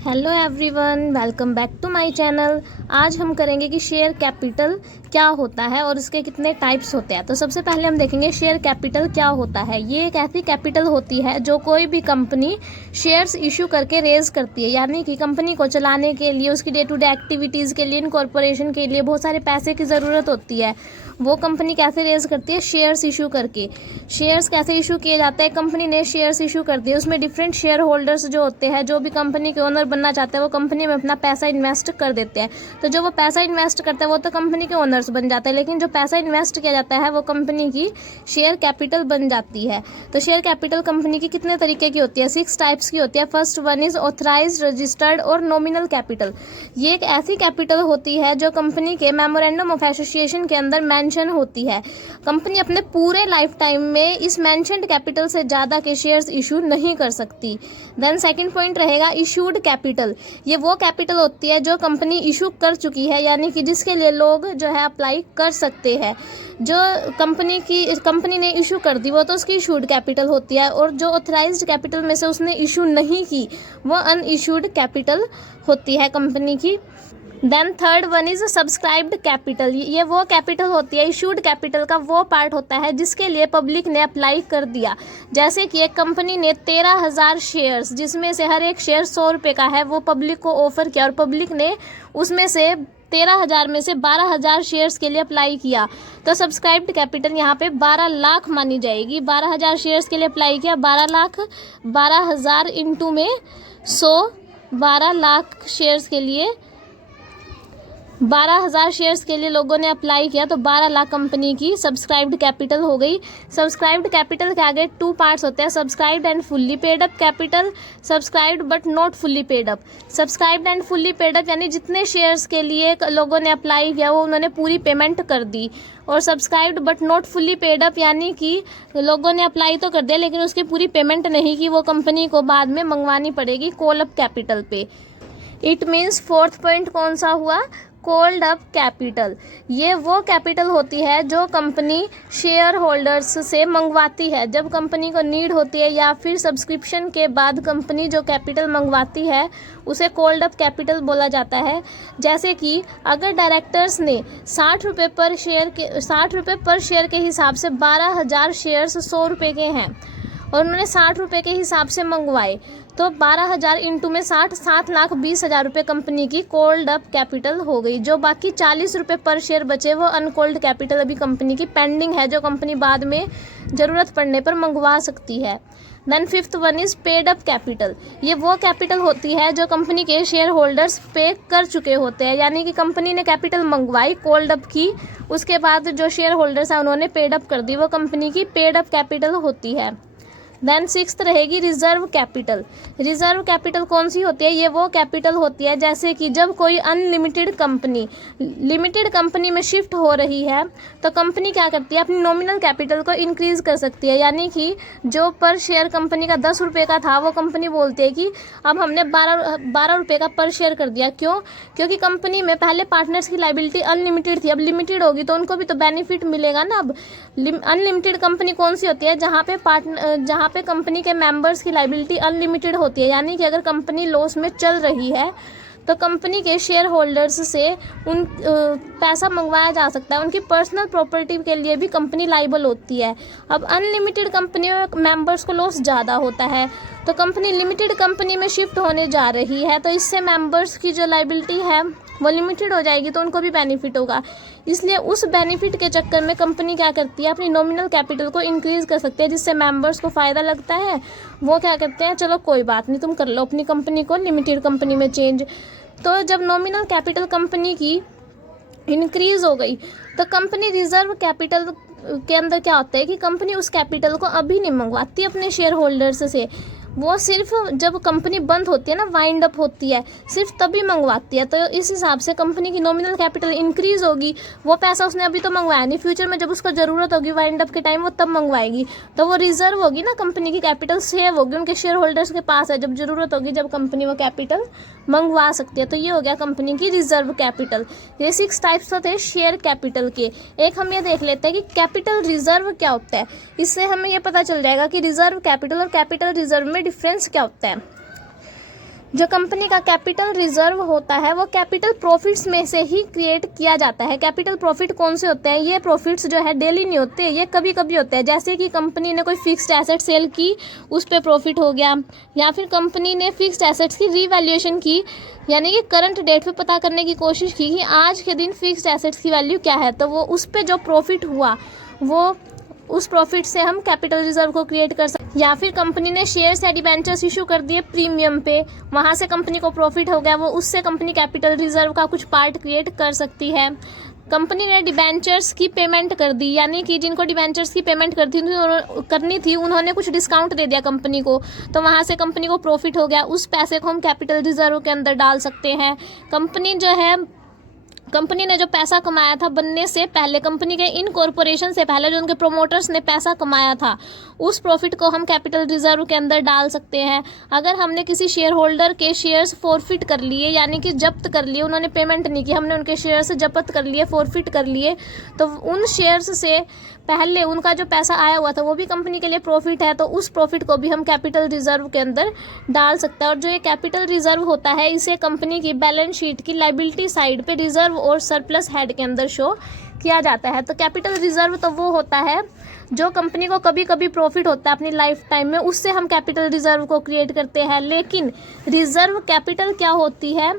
Hello everyone, welcome back to my channel. आज हम करेंगे कि शेयर कैपिटल क्या होता है और इसके कितने टाइप्स होते हैं। तो सबसे पहले हम देखेंगे शेयर कैपिटल क्या होता है। ये एक ऐसी कैपिटल होती है जो कोई भी कंपनी शेयर्स इशू करके रेज करती है, यानी कि कंपनी को चलाने के लिए, उसकी डे टू डे एक्टिविटीज़ के लिए, इनकॉर्पोरेशन के लिए बहुत सारे पैसे की ज़रूरत होती है। वो कंपनी कैसे रेज करती है? शेयर्स इशू करके। शेयर्स कैसे इशू किए जाते हैं? कंपनी ने शेयर्स इशू कर दिए, उसमें डिफरेंट शेयर होल्डर्स जो होते हैं, जो भी कंपनी के ओनर बनना चाहते हैं, वो कंपनी में अपना पैसा इन्वेस्ट कर देते हैं। तो जो वो पैसा इन्वेस्ट करता है वो तो कंपनी के ओनर्स बन जाते हैं, लेकिन जो पैसा इन्वेस्ट किया जाता है वो कंपनी की शेयर कैपिटल बन जाती है। तो शेयर कैपिटल कंपनी की कितने तरीके की होती है? 6 टाइप्स की होती है। First one is authorised, registered और नॉमिनल कैपिटल। ये एक ऐसी कैपिटल होती है जो कंपनी के मेमोरेंडम ऑफ एसोसिएशन के अंदर मेंशन होती है। कंपनी अपने पूरे लाइफ टाइम में इस मेंशन्ड कैपिटल से ज़्यादा के शेयर्स इशू नहीं कर सकती। देन सेकंड पॉइंट रहेगा इशूड कैपिटल। ये वो कैपिटल होती है जो कंपनी इशू कर चुकी है, यानी कि जिसके लिए लोग जो है अप्लाई कर सकते हैं। जो कंपनी ने इशू कर दी वो तो उसकी इशूड कैपिटल होती है, और जो ऑथराइज्ड कैपिटल में से उसने इशू नहीं की वो अनइशूड कैपिटल होती है कंपनी की। Then third one is subscribed capital. ये वो कैपिटल होती है, इशूड कैपिटल का वो पार्ट होता है जिसके लिए पब्लिक ने अप्लाई कर दिया। जैसे कि एक कंपनी ने 13,000 शेयर्स, जिसमें से हर एक शेयर 100 रुपये का है, वो पब्लिक को ऑफर किया और पब्लिक ने उसमें से 13,000 में से 12,000 शेयर्स के लिए अप्लाई किया। तो सब्सक्राइब्ड कैपिटल यहाँ पे 12 लाख मानी जाएगी। 12,000 शेयर्स के लिए अप्लाई किया, 12 लाख, 12,000 इंटू में 100, 12 लाख शेयर्स के लिए 12,000 शेयर्स के लिए लोगों ने अप्लाई किया, तो 12 लाख कंपनी की सब्सक्राइब्ड कैपिटल हो गई। सब्सक्राइब्ड कैपिटल के आगे 2 पार्ट्स होते हैं, subscribed and fully paid up capital, subscribed but not fully paid up. Subscribed and fully paid up यानी जितने शेयर्स के लिए लोगों ने अप्लाई किया वो उन्होंने पूरी पेमेंट कर दी। और subscribed but not fully paid up यानी कि लोगों ने अप्लाई तो कर दिया लेकिन उसकी पूरी पेमेंट नहीं की, वो कंपनी को बाद में मंगवानी पड़ेगी कॉल अप कैपिटल पे। इट मीन्स फोर्थ पॉइंट कौन सा हुआ? Called up capital. ये वो कैपिटल होती है जो कंपनी शेयर होल्डर्स से मंगवाती है। जब कंपनी को नीड होती है या फिर सब्सक्रिप्शन के बाद कंपनी जो कैपिटल मंगवाती है उसे कॉल्ड अप कैपिटल बोला जाता है। जैसे कि अगर डायरेक्टर्स ने 60 रुपये पर शेयर के हिसाब से 12,000 शेयर्स 100 रुपये के हैं और उन्होंने 60 रुपये के हिसाब से मंगवाए, तो 12,000 इंटू में 60, 7,20,000 रुपये कंपनी की कॉल्ड अप कैपिटल हो गई। जो बाकी 40 रुपये पर शेयर बचे वो अनकॉल्ड कैपिटल अभी कंपनी की पेंडिंग है, जो कंपनी बाद में ज़रूरत पड़ने पर मंगवा सकती है। Then fifth one is paid up capital. ये वो कैपिटल होती है जो कंपनी के शेयर होल्डर्स पे कर चुके होते हैं, यानी कि कंपनी ने कैपिटल मंगवाई, कॉल्ड अप की, उसके बाद जो शेयर होल्डर्स हैं उन्होंने पेड अप कर दी, वो कंपनी की पेड अप कैपिटल होती है। देन सिक्स्थ रहेगी रिजर्व कैपिटल। रिजर्व कैपिटल कौन सी होती है? ये वो कैपिटल होती है जैसे कि जब कोई अनलिमिटेड कंपनी लिमिटेड कंपनी में शिफ्ट हो रही है तो कंपनी क्या करती है? अपनी नॉमिनल कैपिटल को इंक्रीज कर सकती है, यानी कि जो पर शेयर कंपनी का 10 रुपये का था वो कंपनी बोलती है कि अब हमने 12 रुपये का पर शेयर कर दिया। क्यों? क्योंकि कंपनी में पहले पार्टनर्स की लाइबिलिटी अनलिमिटेड थी, अब लिमिटेड होगी तो उनको भी तो बेनिफिट मिलेगा ना। अब अनलिमिटेड कंपनी कौन सी होती है? जहाँ पे कंपनी के मेंबर्स की लाइबिलिटी अनलिमिटेड होती है, यानी कि अगर कंपनी लॉस में चल रही है तो कंपनी के शेयर होल्डर्स से पैसा मंगवाया जा सकता है, उनकी पर्सनल प्रॉपर्टी के लिए भी कंपनी लाइबल होती है। अब अनलिमिटेड कंपनी में मेंबर्स को लॉस ज़्यादा होता है, तो कंपनी लिमिटेड कंपनी में शिफ्ट होने जा रही है, तो इससे मेंबर्स की जो लाइबिलिटी है वो लिमिटेड हो जाएगी, तो उनको भी बेनिफिट होगा। इसलिए उस बेनिफिट के चक्कर में कंपनी क्या करती है? अपनी नॉमिनल कैपिटल को इंक्रीज कर सकती है, जिससे मेंबर्स को फ़ायदा लगता है। वो क्या करते हैं? चलो कोई बात नहीं, तुम कर लो अपनी कंपनी को लिमिटेड कंपनी में चेंज। तो जब नॉमिनल कैपिटल कंपनी की इंक्रीज हो गई तो कंपनी रिजर्व कैपिटल के अंदर क्या होता है कि कंपनी उस कैपिटल को अभी नहीं मंगवाती अपने शेयर होल्डर्स से, वो सिर्फ जब कंपनी बंद होती है ना, वाइंड अप होती है, सिर्फ तभी मंगवाती है। तो इस हिसाब से कंपनी की नॉमिनल कैपिटल इंक्रीज होगी। वो पैसा उसने अभी तो मंगवाया नहीं, फ्यूचर में जब उसको ज़रूरत होगी वाइंड अप के टाइम वो तब मंगवाएगी, तो वो रिजर्व होगी ना, कंपनी की कैपिटल सेव होगी, उनके शेयर होल्डर्स के पास है, जब ज़रूरत होगी जब कंपनी वो कैपिटल मंगवा सकती है। तो ये हो गया कंपनी की रिजर्व कैपिटल। ये 6 टाइप्स तो थे शेयर कैपिटल के। एक हम ये देख लेते हैं कि कैपिटल रिजर्व क्या होता है। इससे हमें ये पता चल जाएगा कि रिजर्व कैपिटल और कैपिटल रिजर्व में डिफरेंस क्या होता है। जो कंपनी का कैपिटल रिजर्व होता है वो कैपिटल प्रॉफिट्स में से ही क्रिएट किया जाता है। कैपिटल प्रॉफिट कौन से होते हैं? ये प्रॉफिट्स जो है डेली नहीं होते, ये कभी कभी होते हैं। जैसे कि कंपनी ने कोई फिक्स्ड एसेट सेल की, उस पर प्रॉफिट हो गया, या फिर कंपनी ने फिक्स्ड एसेट्स की रीवैल्यूएशन की, यानी कि करंट डेट पे पता करने की कोशिश की कि आज के दिन फिक्स्ड एसेट्स की वैल्यू क्या है, तो वो उस पर जो प्रॉफिट हुआ वो उस प्रॉफिट से हम कैपिटल रिजर्व को क्रिएट कर सकते। या फिर कंपनी ने शेयर्स या डिबेंचर्स इशू कर दिए प्रीमियम पे, वहाँ से कंपनी को प्रॉफिट हो गया, वो उससे कंपनी कैपिटल रिजर्व का कुछ पार्ट क्रिएट कर सकती है। कंपनी ने डिबेंचर्स की पेमेंट कर दी, यानी कि जिनको डिबेंचर्स की पेमेंट करनी थी उन्होंने कुछ डिस्काउंट दे दिया कंपनी को, तो वहाँ से कंपनी को प्रॉफिट हो गया, उस पैसे को हम कैपिटल रिजर्व के अंदर डाल सकते हैं। कंपनी ने जो पैसा कमाया था बनने से पहले, कंपनी के इनकॉर्पोरेशन से पहले जो उनके प्रोमोटर्स ने पैसा कमाया था, उस प्रॉफिट को हम कैपिटल रिजर्व के अंदर डाल सकते हैं। अगर हमने किसी शेयर होल्डर के शेयर्स फॉरफिट कर लिए, यानी कि जब्त कर लिए, उन्होंने पेमेंट नहीं की, हमने उनके शेयर्स जब्त कर लिए, फॉरफिट कर लिए, तो उन शेयर्स से पहले उनका जो पैसा आया हुआ था वो भी कंपनी के लिए प्रॉफिट है, तो उस प्रॉफिट को भी हम कैपिटल रिजर्व के अंदर डाल सकते हैं। और जो ये कैपिटल रिजर्व होता है इसे कंपनी की बैलेंस शीट की लायबिलिटी साइड पे रिजर्व और सरप्लस हेड के अंदर शो किया जाता है। तो कैपिटल रिजर्व तो वो होता है जो कंपनी को कभी कभी प्रॉफिट होता है अपनी लाइफ टाइम में, उससे हम कैपिटल रिजर्व को क्रिएट करते हैं। लेकिन रिजर्व कैपिटल क्या होती है?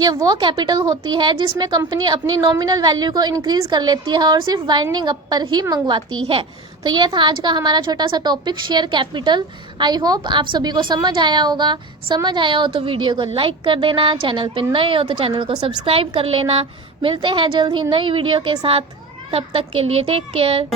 ये वो कैपिटल होती है जिसमें कंपनी अपनी नॉमिनल वैल्यू को इंक्रीज कर लेती है और सिर्फ वाइंडिंग अप पर ही मंगवाती है। तो ये था आज का हमारा छोटा सा topic, share capital. I hope आप सभी को समझ आया होगा। समझ आया हो तो वीडियो को लाइक कर देना, चैनल पे नए हो तो चैनल को सब्सक्राइब कर लेना। मिलते हैं जल्द ही नई वीडियो के साथ, तब तक के लिए टेक केयर।